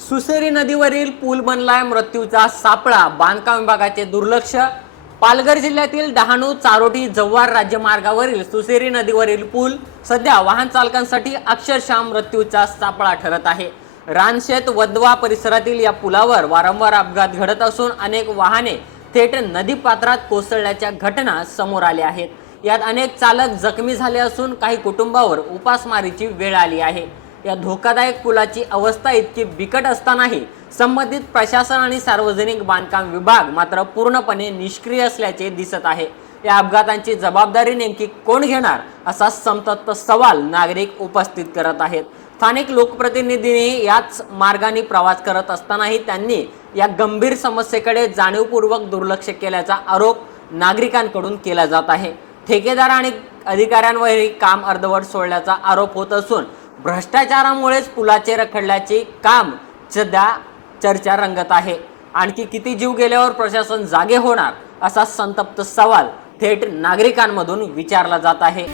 सुसेरी नदीवरील पूल बनलाय मृत्यूचा सापळा, बांधकाम विभागाचे दुर्लक्ष। पालघर जिल्ह्यातील डहाणू चारोटी जव्हार राज्यमार्गावरील सुसेरी नदीवरील पूल सध्या वाहन चालकांसाठी अक्षरशः मृत्यूचा सापळा ठरत आहे। रानशेत वदवा परिसरातील या पुलावर वारंवार अपघात घडत असून अनेक वाहने थेट नदी पात्रात कोसळल्याच्या घटना समोर आल्या आहेत। यात अनेक चालक जखमी झाले असून काही कुटुंबावर उपासमारीची वेळ आली आहे। या धोकादायक पुलाची अवस्था इतकी बिकट असतानाही संबंधित प्रशासन आणि सार्वजनिक बांधकाम विभाग मात्र पूर्णपणे निष्क्रिय असल्याचे दिसत आहे। या अपघातांची जबाबदारी नेमकी कोण घेणार असा संतप्त सवाल नागरिक उपस्थित करत आहेत। स्थानिक लोकप्रतिनिधींनी याच मार्गाने प्रवास करत असतानाही त्यांनी या गंभीर समस्येकडे जाणीवपूर्वक दुर्लक्ष केल्याचा आरोप नागरिकांकडून केला जात आहे। ठेकेदार आणि अधिकाऱ्यांवरही काम अर्धवट सोडल्याचा आरोप होत असून भ्रष्टाचारामुळेच पुलाचे रखडल्याचे काम सध्या चर्चा रंगत आहे। आणखी किती जीव गेल्यावर प्रशासन जागे होणार असा संतप्त सवाल थेट नागरिकांमधून विचारला जात आहे।